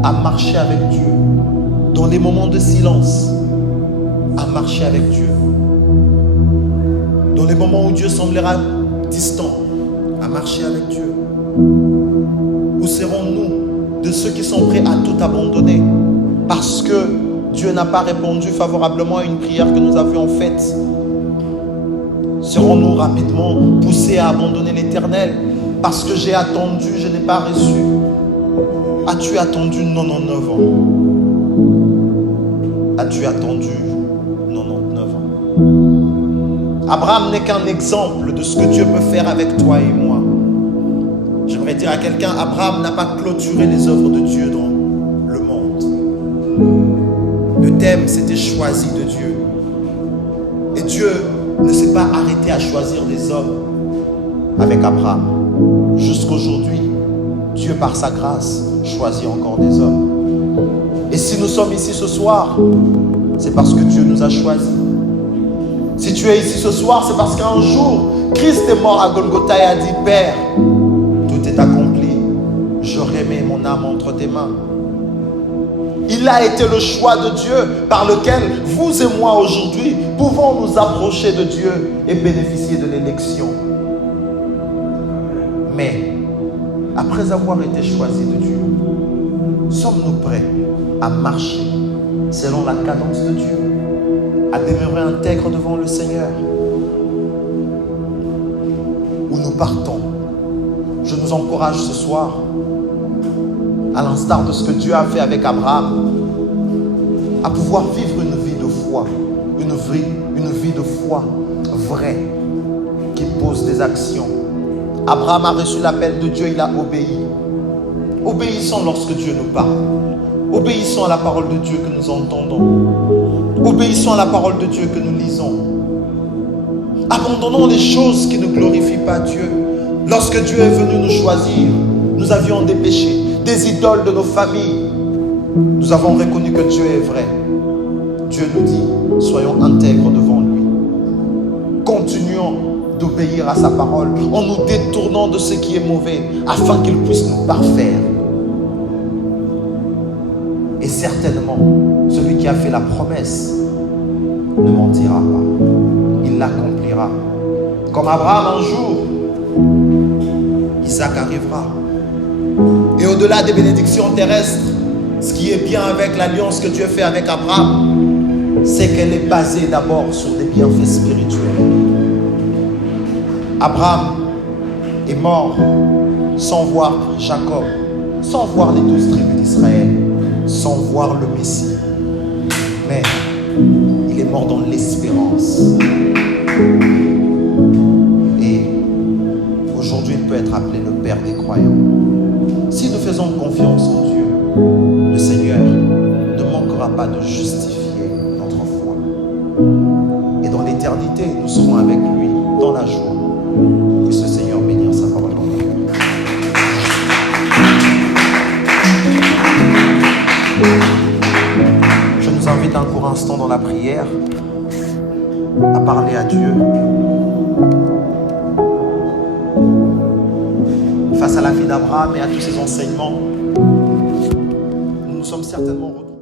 à marcher avec Dieu dans les moments de silence, à marcher avec Dieu dans les moments où Dieu semblera distant, à marcher avec Dieu? Ou serons-nous de ceux qui sont prêts à tout abandonner parce que Dieu n'a pas répondu favorablement à une prière que nous avions faite? Serons-nous rapidement poussés à abandonner l'Éternel parce que j'ai attendu, je n'ai pas reçu? As-tu attendu 99 ans? As-tu attendu 99 ans? Abraham n'est qu'un exemple de ce que Dieu peut faire avec toi et moi. J'aimerais dire à quelqu'un, Abraham n'a pas clôturé les œuvres de Dieu dans le monde. Le thème, c'était choisi de Dieu. Et Dieu ne s'est pas arrêté à choisir des hommes avec Abraham. Jusqu'aujourd'hui, Dieu, par sa grâce, choisit encore des hommes. Et si nous sommes ici ce soir, c'est parce que Dieu nous a choisis. Si tu es ici ce soir, c'est parce qu'un jour, Christ est mort à Golgotha et a dit: Père, tout est accompli. Je remets mon âme entre tes mains. Il a été le choix de Dieu par lequel vous et moi aujourd'hui pouvons nous approcher de Dieu et bénéficier de l'élection. Mais après avoir été choisis de Dieu, sommes-nous prêts à marcher selon la cadence de Dieu, à demeurer intègre devant le Seigneur? Où nous partons? Je nous encourage ce soir, à l'instar de ce que Dieu a fait avec Abraham, à pouvoir vivre une vie de foi, une vie de foi vraie, qui pose des actions. Abraham a reçu l'appel de Dieu, il a obéi. Obéissons lorsque Dieu nous parle. Obéissons à la parole de Dieu que nous entendons. Obéissons à la parole de Dieu que nous lisons. Abandonnons les choses qui ne glorifient pas Dieu. Lorsque Dieu est venu nous choisir, nous avions des péchés, des idoles de nos familles. Nous avons reconnu que Dieu est vrai. Dieu nous dit, soyons intègres devant lui. Continuons d'obéir à sa parole en nous détournant de ce qui est mauvais afin qu'il puisse nous parfaire. Et certainement, celui qui a fait la promesse ne mentira pas. Il l'accomplira. Comme Abraham un jour, Isaac arrivera. Et au-delà des bénédictions terrestres, ce qui est bien avec l'alliance que Dieu fait avec Abraham, c'est qu'elle est basée d'abord sur des bienfaits spirituels. Abraham est mort sans voir Jacob, sans voir les 12 tribus d'Israël, sans voir le Messie. Mais il est mort dans l'espérance. Et aujourd'hui, il peut être appelé le Père des croyants. Si nous faisons confiance en Dieu, le Seigneur ne manquera pas de justifier notre foi. Et dans l'éternité, nous serons avec lui dans la joie. Que ce Seigneur bénisse sa parole dans nos cœurs. Je nous invite un court instant dans la prière à parler à Dieu. Face à la vie d'Abraham et à tous ses enseignements, certainement retrouver.